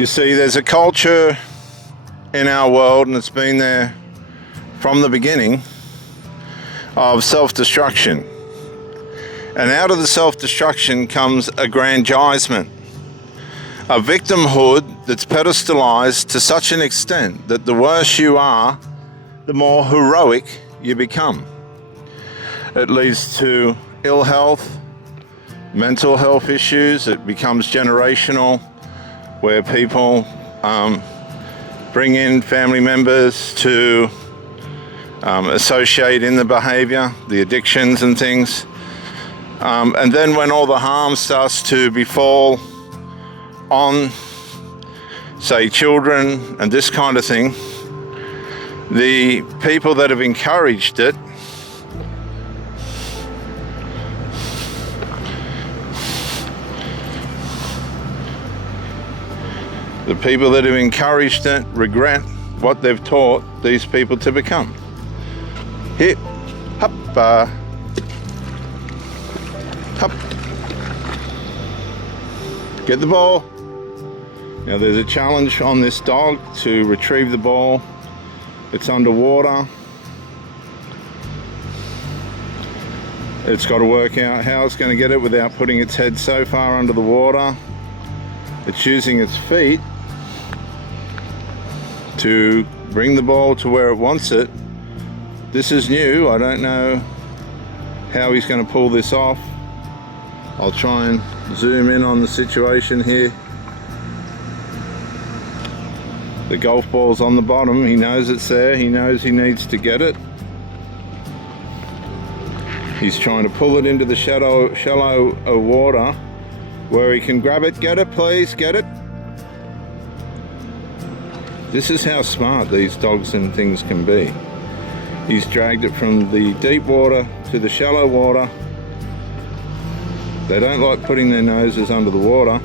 You see, there's a culture in our world, and it's been there from the beginning, of self-destruction. And out of the self-destruction comes aggrandizement, a victimhood that's pedestalized to such an extent that the worse you are, the more heroic you become. It leads to ill health, mental health issues. It becomes generational, where people bring in family members to associate in the behavior, the addictions and things. And then when all the harm starts to befall on, say, children and this kind of thing, the people that have encouraged it regret what they've taught these people to become. Hip, hop, hop. Get the ball. Now there's a challenge on this dog to retrieve the ball. It's underwater. It's got to work out how it's going to get it without putting its head so far under the water. It's using its feet to bring the ball to where it wants it. This is new. I don't know how he's going to pull this off. I'll try and zoom in on the situation here. The golf ball's on the bottom. He knows it's there. He knows he needs to get it. He's trying to pull it into the shallow water where he can grab it. Get it, please, get it. This is how smart these dogs and things can be. He's dragged it from the deep water to the shallow water. They don't like putting their noses under the water.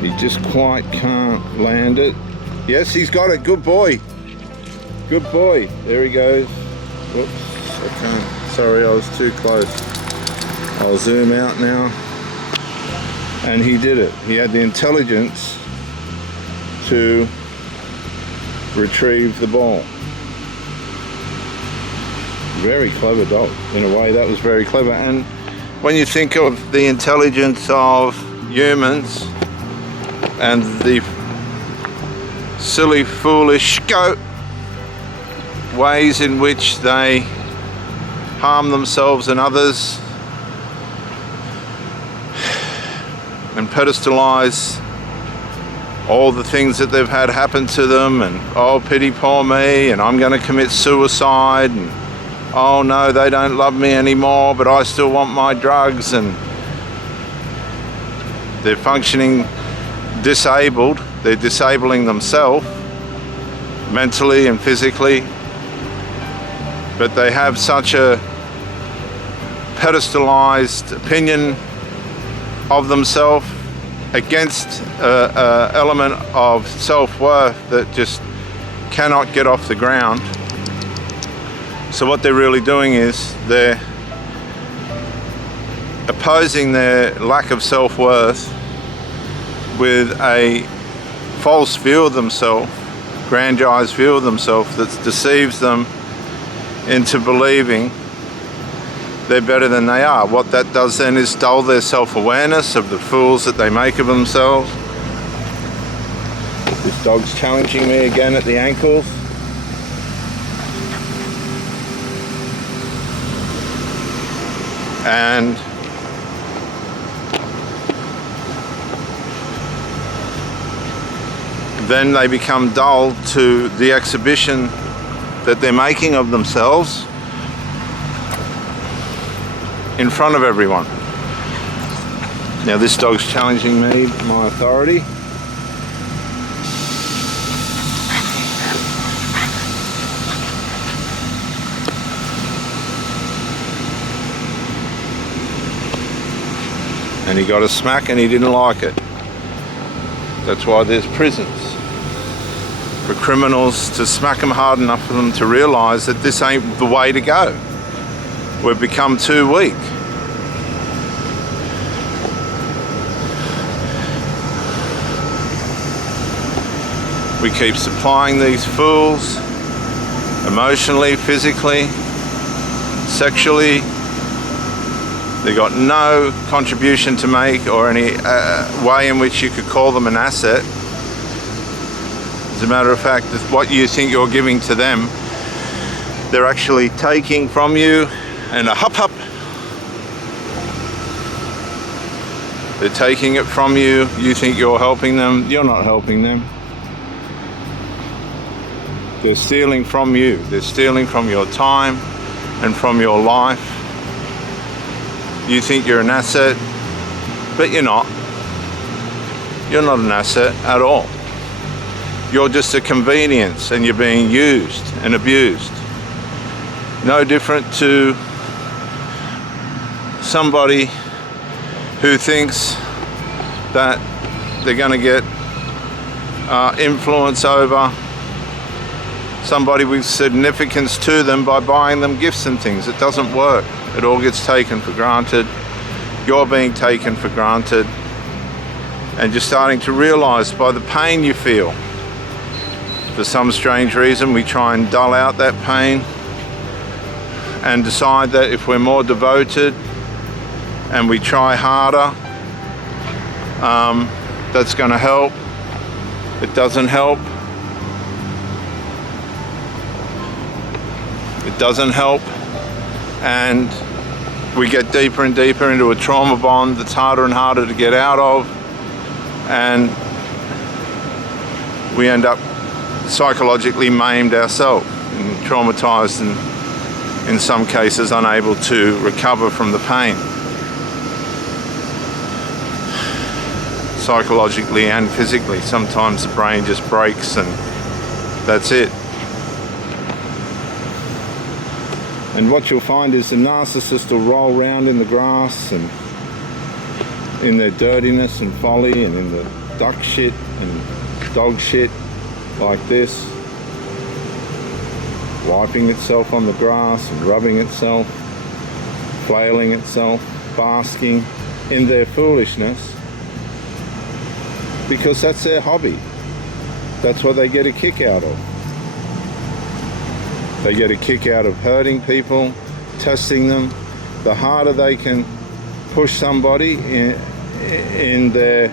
He just quite can't land it. Yes, he's got it. Good boy. Good boy. There he goes. Whoops, I can't. Sorry, I was too close. I'll zoom out now. And he did it. He had the intelligence to retrieve the ball. Very clever dog. In a way, that was very clever. And when you think of the intelligence of humans and the silly, foolish ways in which they harm themselves and others and pedestalize all the things that they've had happen to them, and oh, pity poor me, and I'm going to commit suicide, and oh no, they don't love me anymore, but I still want my drugs, and they're functioning disabled. They're disabling themselves mentally and physically, but they have such a pedestalized opinion of themselves against an element of self-worth that just cannot get off the ground. So what they're really doing is they're opposing their lack of self-worth with a false view of themselves, grandiose view of themselves that deceives them into believing they're better than they are. What that does then is dull their self-awareness of the fools that they make of themselves. This dog's challenging me again at the ankles. And then they become dull to the exhibition that they're making of themselves in front of everyone. Now this dog's challenging me, my authority. And he got a smack and he didn't like it. That's why there's prisons. For criminals to smack them hard enough for them to realise that this ain't the way to go. We've become too weak. We keep supplying these fools emotionally, physically, sexually. They got no contribution to make or any way in which you could call them an asset. As a matter of fact, what you think you're giving to them, they're actually taking from you, and a hup. They're taking it from you. You think you're helping them. You're not helping them. They're stealing from you. They're stealing from your time and from your life. You think you're an asset, but you're not. You're not an asset at all. You're just a convenience, and you're being used and abused. No different to somebody who thinks that they're going to get influence over somebody with significance to them by buying them gifts and things. It doesn't work. It all gets taken for granted. You're being taken for granted, and you're starting to realize by the pain you feel. For some strange reason, we try and dull out that pain and decide that if we're more devoted and we try harder, that's going to help. It doesn't help. It doesn't help, and we get deeper and deeper into a trauma bond that's harder and harder to get out of, and we end up psychologically maimed ourselves and traumatized, and in some cases unable to recover from the pain, psychologically and physically. Sometimes the brain just breaks and that's it. And what you'll find is the narcissist will roll around in the grass and in their dirtiness and folly and in the duck shit and dog shit like this, wiping itself on the grass and rubbing itself, flailing itself, basking in their foolishness, because that's their hobby. That's what they get a kick out of. They get a kick out of hurting people, testing them. The harder they can push somebody in their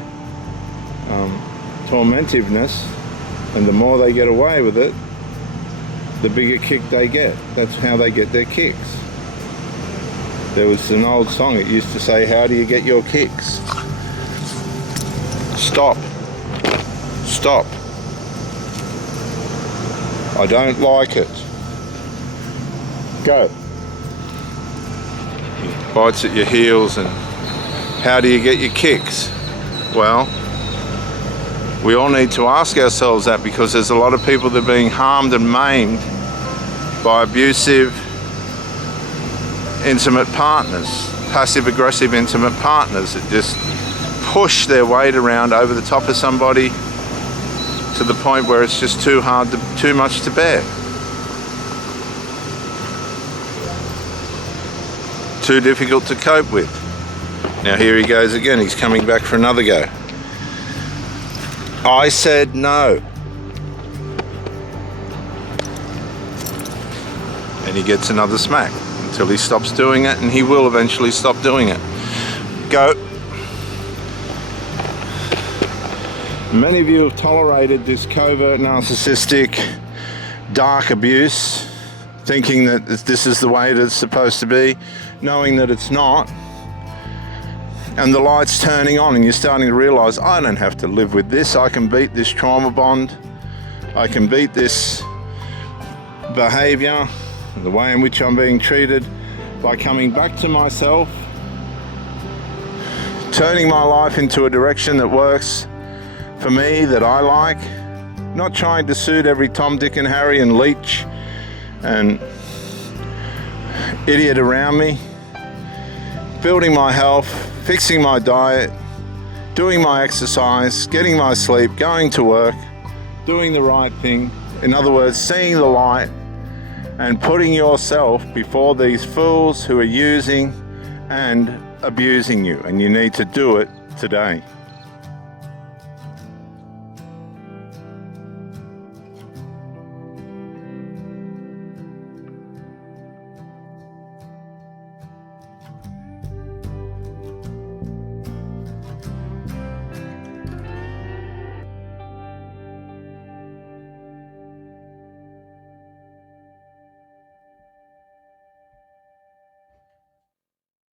tormentiveness, and the more they get away with it, the bigger kick they get. That's how they get their kicks. There was an old song, it used to say, how do you get your kicks? Stop. Stop. I don't like it. Go. He bites at your heels, and how do you get your kicks? Well, we all need to ask ourselves that, because there's a lot of people that are being harmed and maimed by abusive, intimate partners, passive-aggressive intimate partners that just push their weight around over the top of somebody to the point where it's just too much to bear. Too difficult to cope with. Now here he goes again. He's coming back for another go. I said no. And he gets another smack until he stops doing it, and he will eventually stop doing it. Go. Many of you have tolerated this covert, narcissistic, dark abuse, thinking that this is the way that it's supposed to be, knowing that it's not, and the light's turning on and you're starting to realize, I don't have to live with this. I can beat this trauma bond. I can beat this behavior, the way in which I'm being treated, by coming back to myself, turning my life into a direction that works for me, that I like, not trying to suit every Tom, Dick and Harry and leech and idiot around me, building my health, fixing my diet, doing my exercise, getting my sleep, going to work, doing the right thing. In other words, seeing the light and putting yourself before these fools who are using and abusing you. And you need to do it today.